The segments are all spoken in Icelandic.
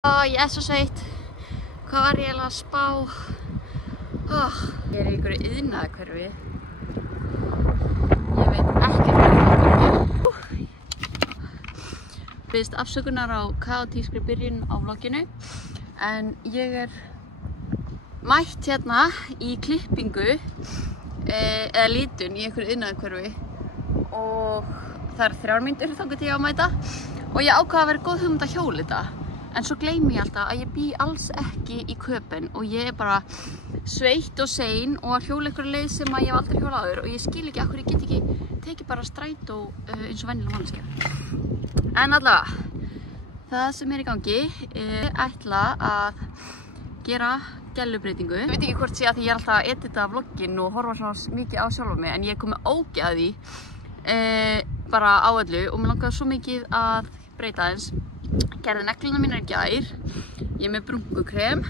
Ég svo sveitt. Hvað var ég að spá? Ég í einhverju iðnaðarhverfi. Ég veit ekkert hvað biðst afsökunar á kaotískri byrjun á vlogginu. En ég mætt hérna í klippingu eða lítun í einhverju iðnaðarhverfi og það 3 mínútur þangað til ég á að mæta og ég ákvað að vera góð hugmynd að hjóla þetta. En svo gleymi ég alltaf að ég bý alls ekki í Köpen og ég bara sveitt og sein og að hjóla einhverju leið sem að ég hef aldrei hjólað áður og ég skil ekki af hverju ég get ekki tekið bara strætó eins og venjuleg manneskja. En allavega, það sem í gangi ætla að gera gellubreitingu. Ég veit ekki hvort sé að því ég alltaf að edita vlogginn og horfa svona mikið á sjálfa mig en ég kom með ógeð að því bara á öllu og mér langaði svo mikið að breyta aðeins. Gerði negluna mínar í gær, ég með brúnkukrem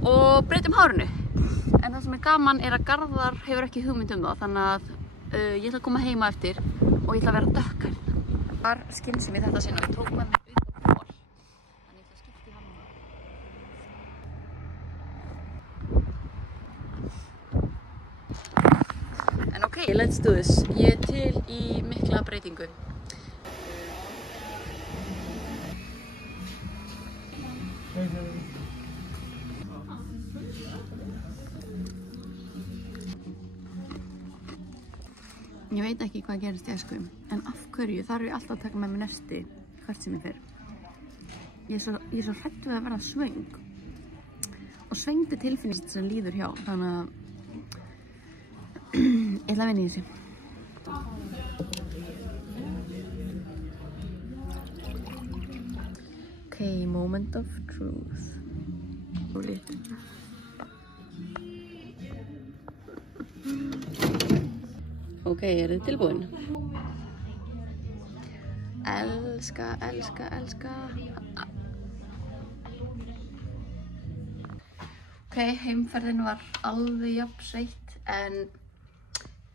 og breytum hárinu. En það sem gaman að Garðar hefur ekki hugmynd það, þannig að ég ætla að koma heima eftir og ég ætla að vera dökkhærð. Það var skynsemi þetta sinna, ég tók með mér út á ból, þannig ég ætla að skipta í hann. En ok, let's do this. Ég til í mikla breytingu. Ég veit ekki hvað gerist í æsku, en af hverju þarf ég alltaf að taka með mér nesti hvert sem ég fer. Ég er svo hrædd við að verða svöng og svöngd tilfinning sem líður hjá, þannig að ég ætla að vinna í þessu. Okay, moment of truth. Ok, þið tilbúin? Elska. Ok, heimferðin var alveg jafn sveitt en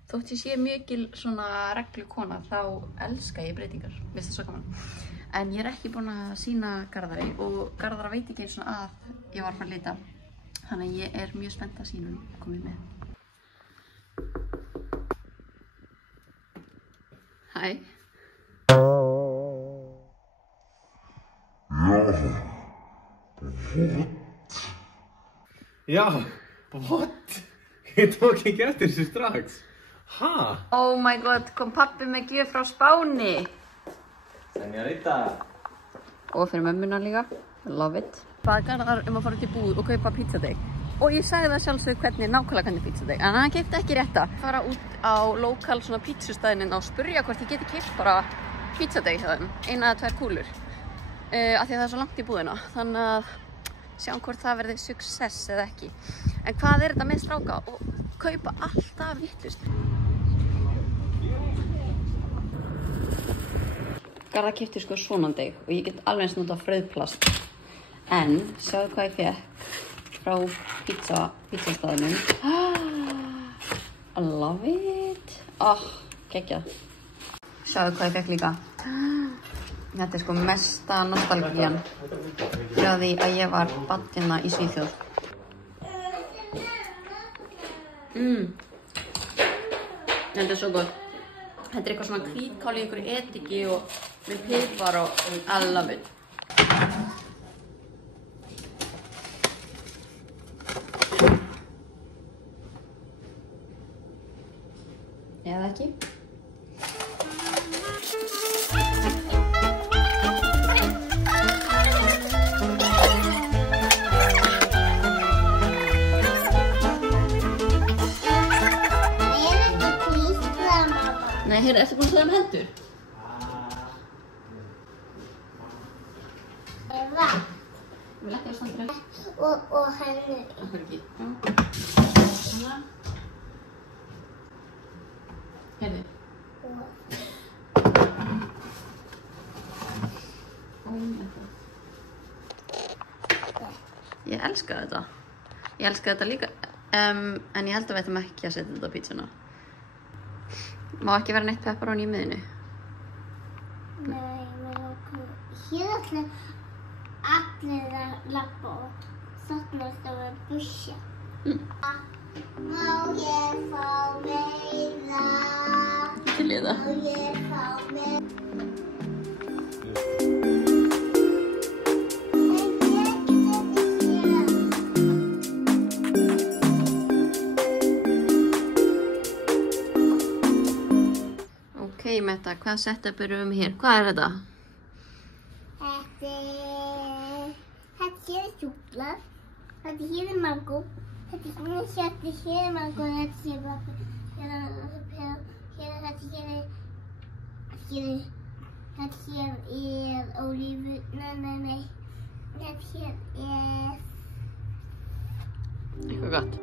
þótt ég sé mikil svona reglukona þá elska ég breytingar. Mér finnst það svo gaman. En ég ekki búin að sýna Garðari og Garðar veit ekki eins og að ég var að fara að leita. Þannig að ég mjög spennt að sýna hún komið með. Hæ. Já, what? Ég tók ekki eftir þessu strax. Ha? Oh my god, kom pabbi með gjöf frá Spáni. Señorita. Og fyrir mömmuna líka, love it. Bað Garðar að fara út í búð og kaupa pizzadeig. Og ég sagði það sjálfsögðu nákvæmlega hvernig pizzadeig. En hann keypti ekki rétta. Fara út á lokal svona pizzustæðinin og spurja hvort ég geti keypt bara pizzadeig hjá þeim. 1 eða 2 kúlur. Af því að það svo langt í búðina. Þannig að sjáum hvort það verði success eða ekki. En hvað þetta með stráka og kaupa alltaf vitlaust. Garðar keypti sko svona deig og ég get alveg eins notað frauðplast. En sjáðu hvað ég fékk frá pizzastæðinum. I love it. Geggjað. Sjáðu hvað ég fékk líka. Þetta sko mesta nostalgían frá því að ég var barn hérna í Svíþjóð. Þetta svo gott. Þetta eitthvað svona hvítkál í einhverju ediki og með pipar og I love it. Eða ekki? Nei, hérna, ertu búin að segja hendur? Eva. Ég vil ekki að standa þér. Og henni. Það fyrir ekki. Svona. Herði. Ég elska þetta. Ég elska þetta líka. En ég held að við ættum ekki að setja þetta á pítsuna. Má ekki vera neitt pepperoni í miðinu? Nei, mér langar hér alltaf allir að labba og þarna stóð bussi. Má ég fá meira? Til í það. Má ég fá meira? Ok, Metta, hvað setup erum við hér? Hvað er þetta? Þetta hér súkkulaði, þetta hér mango, þetta hér mango, þetta hér ólífur, nei, þetta hér Eitthvað gott.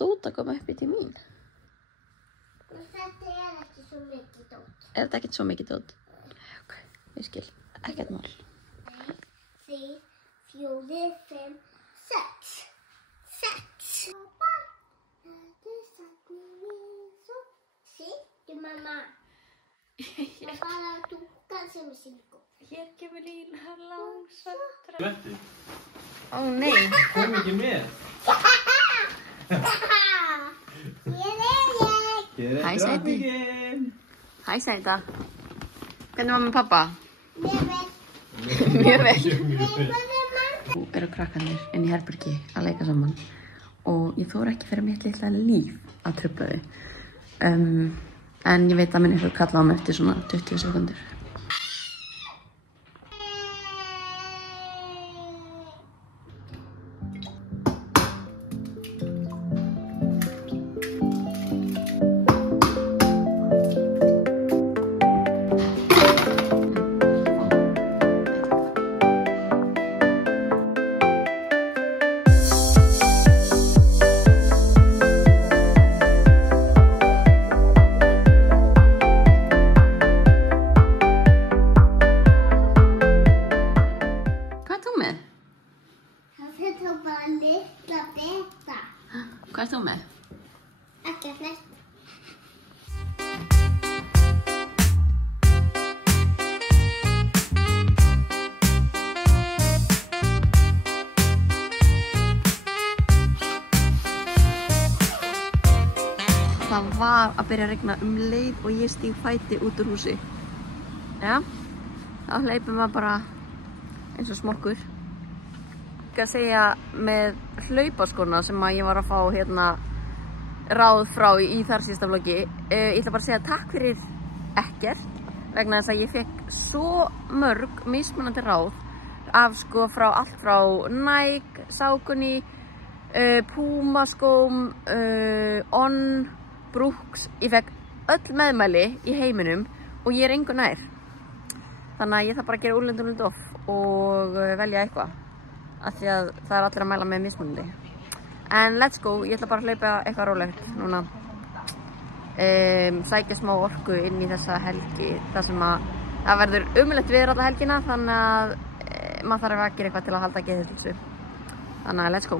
Dót að koma upp í til mín. Þetta ekki svo mikið dót. Er þetta ekkert svo mikið dót? Ok, ég skil. Ekkert mál. 3, 4, 5, 6. 6. Pappa, þetta satt mér svo. Sittu, mamma. Það bara dúkkan sem syngur. Hér kemur Lína langsamt. Gletti. Ó nei. Kom ekki með. Hæ, Sæti. Hæ, Sæta. Hvernig var með pappa? Mjög vel. Mjög vel. Nú eru krakkarnir inn í herbergi að leika saman og ég þori ekki fyrir mitt litla líf að trufla þau. En ég veit að minn ykkur kalla á mig eftir svona 20 sekundur. Hvað ert þú með? Ekkert neitt. Það var að byrja að rigna leið og ég stíg fæti út úr húsi. Já, þá hleypum maður bara eins og smokkur. Að segja með hlaupaskóna sem að ég var að fá hérna ráð frá í þar síðasta vloggi. Ég ætla bara að segja takk fyrir ekkert vegna þess að ég fekk svo mörg mismunandi ráð af sko frá allt frá Nike, Saucony, Puma skóm, On, Brooks. Ég fekk öll meðmæli í heiminum og ég er engu nær. Þannig að ég þarf bara að gera úrlund off og velja eitthvað. Af því að það er allir að mæla með mismunandi. En let's go, ég ætla bara að hlaupa eitthvað rólegt núna. Sækja smá orku inn í þessa helgi. Það sem að það verður ömurlegt viður alla helgina, þannig að maður þarf að gera eitthvað til að halda geðheilsu. Þannig að let's go.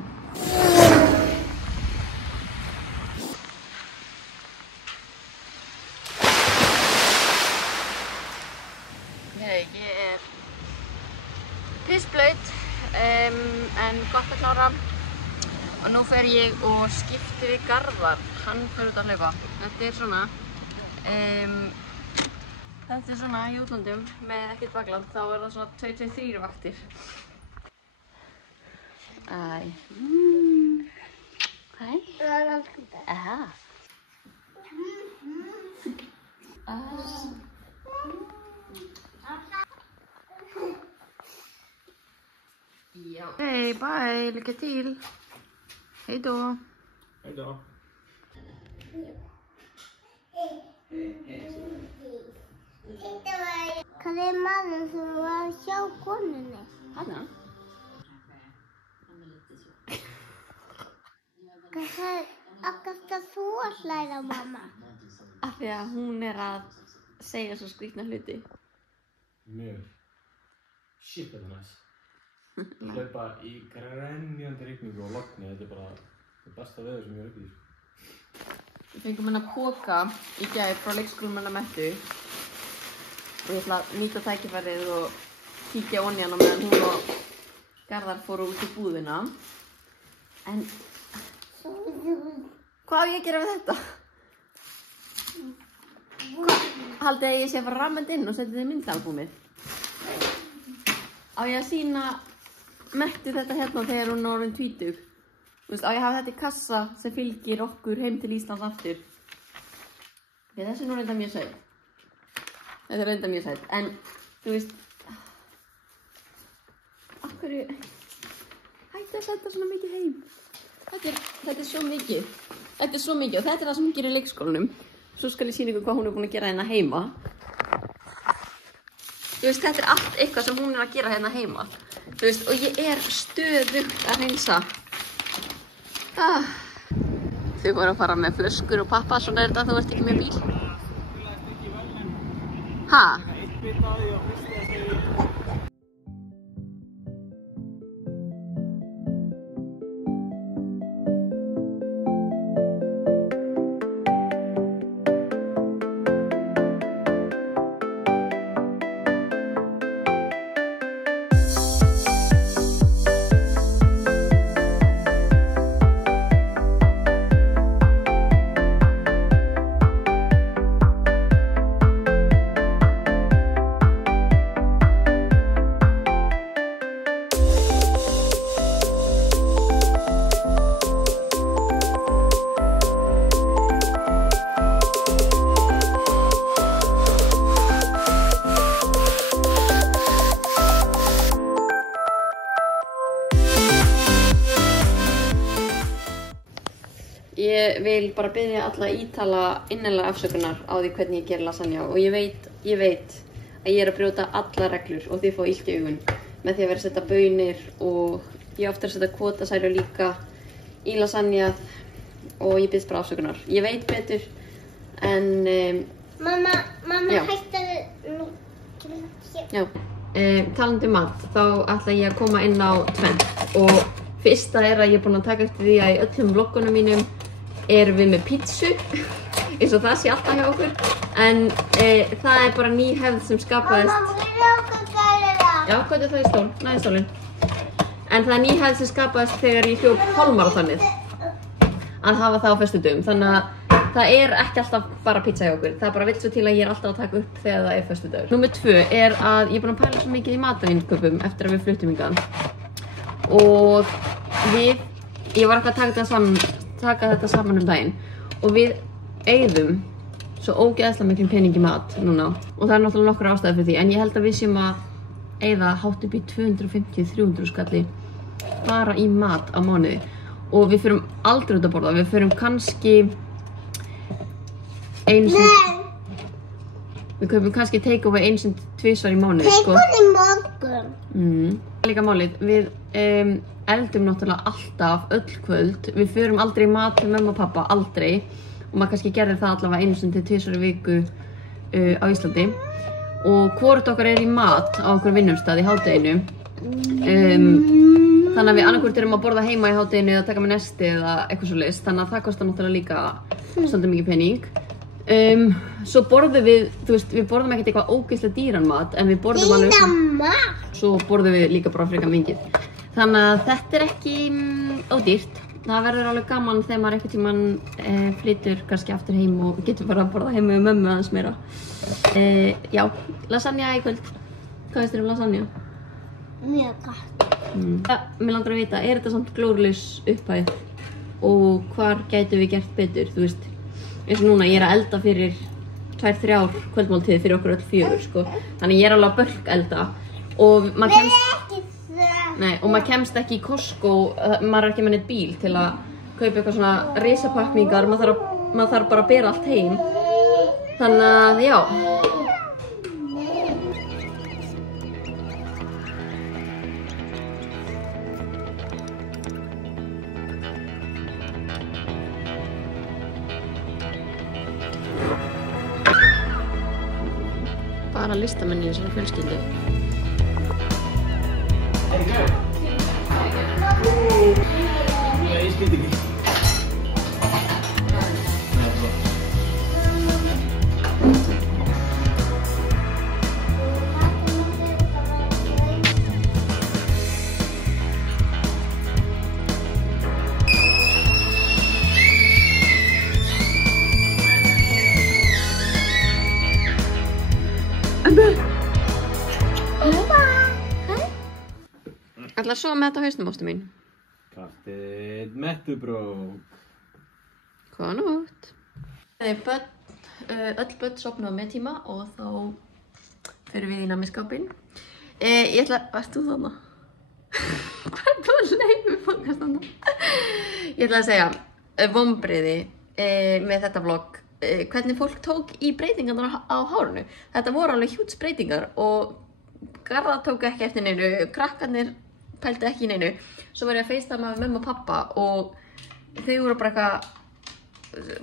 Ég er pissblaut. En gott að klára og nú fer ég og skipti við Garðar, hann fer út að hlaupa. Þetta er svona í útlöndum með ekkert bakland, þá er það svona 2-3 vaktir. Æ. Hæ? Aha. Já. Hei, bye, lycka till. Hej då. Hej då. Hvað er maður sem var að sjá konunni? Hanna? Hvað skal þú að hlæra, mamma? Af því að hún er að segja svo skrýtna hluti. Mjög. Shit, þetta næs. Það hlaupa í grenjandi rigningu og logni, þetta bara það besta veður sem ég upp í. Við fengum hennar poka í gær frá leikskólanum hennar Mettu og ég ætla að nýta tækifærið og kíkja onni hana meðan hún og Garðar fóru út í búðina. En hvað á ég að gera við þetta? Haldið að ég sé að fara rammend inn og setja þetta í myndaalbúmið? Á ég að sýna Mettu þetta hérna þegar hún er orðin 20? Þú veist, á ég að hafa þetta í kassa sem fylgir okkur heim til Íslands aftur? Þessi er nú reynda mjög sæt. Þetta er reynda mjög sæt, en þú veist, af hverju hættu að setja svona mikið heim? Þetta er svo mikið. Þetta er svo mikið og þetta er það sem hún gerir í leikskólanum. Svo skal ég sýna ykkur hvað hún er búin að gera hérna heima. Þú veist, þetta er allt eitthvað sem hún er að gera hérna heima. Þú veist, og ég er stöðugt að hreinsa. Þau voru að fara með flöskur og pappa, svona er þetta, þú ert ekki með bíl. Ha? Ég vil bara biðja alla Ítala innilega afsökunar á því hvernig ég ger lasagna og ég veit að ég er að brjóta alla reglur og þið fá illt í augun með því að vera að setja baunir og ég ofta að setja kvotasælu líka í lasagnað og ég biðst bara afsökunar. Ég veit betur en... Mamma hættaðu... Já, talandi mat, þá ætla ég að koma inn á tvennt og fyrsta er að ég er búin að taka eftir því að í öllum vloggunum mínum erum við með pítsu, eins og það sé alltaf hjá okkur, en það er bara ný hefð sem skapaðist. Mamma, við erum okkur gæðilega. Já, hvað er það í stól? Næði stólinn. En það er ný hefð sem skapaðist þegar ég hljóp hálfmaraþonið að hafa það á föstudögum, þannig að það er ekki alltaf bara pizza hjá okkur. Það er bara vill svo til að ég er alltaf að taka upp þegar það er föstudagur. Númer 2 er að ég er búin að pæla svo mikið í matvælainnkaup eftir að við fluttum hingað. Og ég var ekki að taka þetta saman daginn og við eyðum svo ógeðslega miklum pening í mat núna og það er náttúrulega nokkur ástæður fyrir því en ég held að við séum að eyða hátt upp í 250-300 skalli bara í mat á mánuði og við förum aldrei út að borða, við förum kannski við kaupum kannski take-away 1-2 í mánuði sko. Take-away í morgun. Líka málið, við eldum náttúrulega alltaf, öll kvöld. Við förum aldrei í mat með mömmu og pappa, aldrei. Og maður kannski gerði það allavega 1-2 í viku á Íslandi. Og hvort okkar er í mat á okkur vinnumstað í hádeginu. Þannig að við annarkvort erum að borða heima í hádeginu eða taka með nesti eða eitthvað svoleiðis. Þannig að það kostar náttúrulega líka svolítið mikið pening. Svo borðum við, þú veist, við borðum ekkert eitthvað ógeðslega dýran mat, en við borðum alveg svo borðum við líka bara frekar mikið. Þannig að þetta er ekki ódýrt. Það verður alveg gaman þegar maður einhvern tímann flytur kannski aftur heim og getur bara að borða heima með mömmu aðeins meira. Já, lasagna í kvöld. Hvað veist þér lasagna? Mjög gott. Mér langar að vita, er þetta samt glórulaus upphæð og hvar gætum við gert betur, þú veist? Eins og núna, ég er að elda fyrir 2-3 kvöldmáltíðir fyrir okkur öll 4, sko. Þannig ég er alveg að bölk elda og maður kemst ekki í Costco, maður er ekki með neitt bíl til að kaupa eitthvað svona risapakningar, maður þarf bara að bera allt heim. Þannig að, já. Bara listamenn í þessari fjölskyldu. Nei, ég skildi ekki. Ætla að sofa með þetta á hausnum, ástu mín. Kaftið mettubrók. Góða nótt. Öll börn sofna á meðtíma og þá fyrir við í nammiskápinn. Ég ætla... Varst þú þarna? Hvað er það að leiða við fangast þarna? Ég ætla að segja vonbrigði með þetta vlogg. Hvernig fólk tók í breytingarnar á hárinu. Þetta voru alveg hjúts breytingar og Garðar tóku ekki eftir neinu, krakkarnir pældu ekki í neinu. Svo var ég að FaceTime með mömmu og pappa og þau voru bara eitthvað,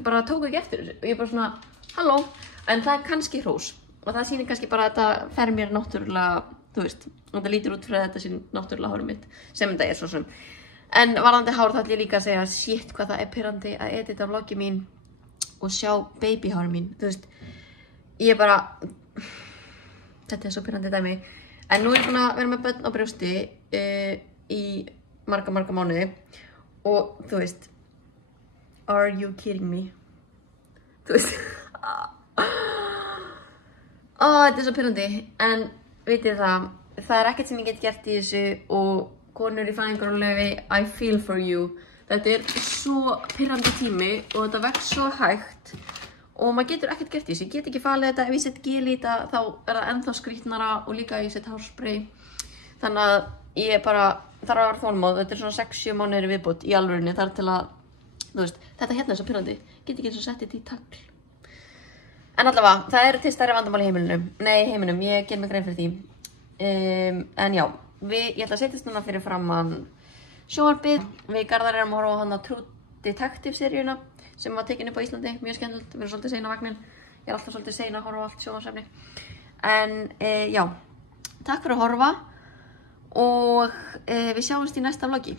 bara tóku ekki eftir þessu. Og ég bara svona, halló, en það er kannski hrós. Og það sýnir kannski bara að þetta fer mér náttúrulega, þú veist, þetta lítur út fyrir að þetta sé náttúrulega hárið mitt, sem þetta er svo sem. En varðandi hár þá ætla ég líka að segja, shit hvað það er pirrandi að edita vloggi mín og sjá babyhári mín, þú veist. Ég bara, þetta er svo pirrandi dæmi. En nú er ég búin að vera með börn á brjósti í marga mánuði og þú veist, are you kidding me? Þú veist, þetta er svo pirrandi, en vitið það, það er ekkert sem ég get gert í þessu og konur í fæðingarorlofi, I feel for you. Þetta er svo pirrandi tími og þetta vex svo hægt og maður getur ekkert gert í þessu. Ég get ekki falið þetta, ef ég set gel í þetta þá er það ennþá skrítnara og líka ef ég set hárspray. Þannig að ég bara þarf að vera þolinmóð, þetta er svona 6-7 mánuðir í viðbót í alvörunni þar til að, þú veist, þetta hérna er svo pirrandi. Get ekki eins og sett þetta í tagl. En allavega, það er til stærri vandamál í heiminum, ég ger mig grein fyrir því. En já, ég ætla að setjast núna fyrir framan sjónvarpið. Við Garðar erum að horfa á hana True Detective-seríuna sem var tekin upp á Íslandi, mjög skemmtilegt, við erum svolítið sein á vagnin. Ég er alltaf svolítið sein að horfa á allt sjónvarpsefni. En já, takk fyrir að horfa og við sjáumst í næsta vloggi.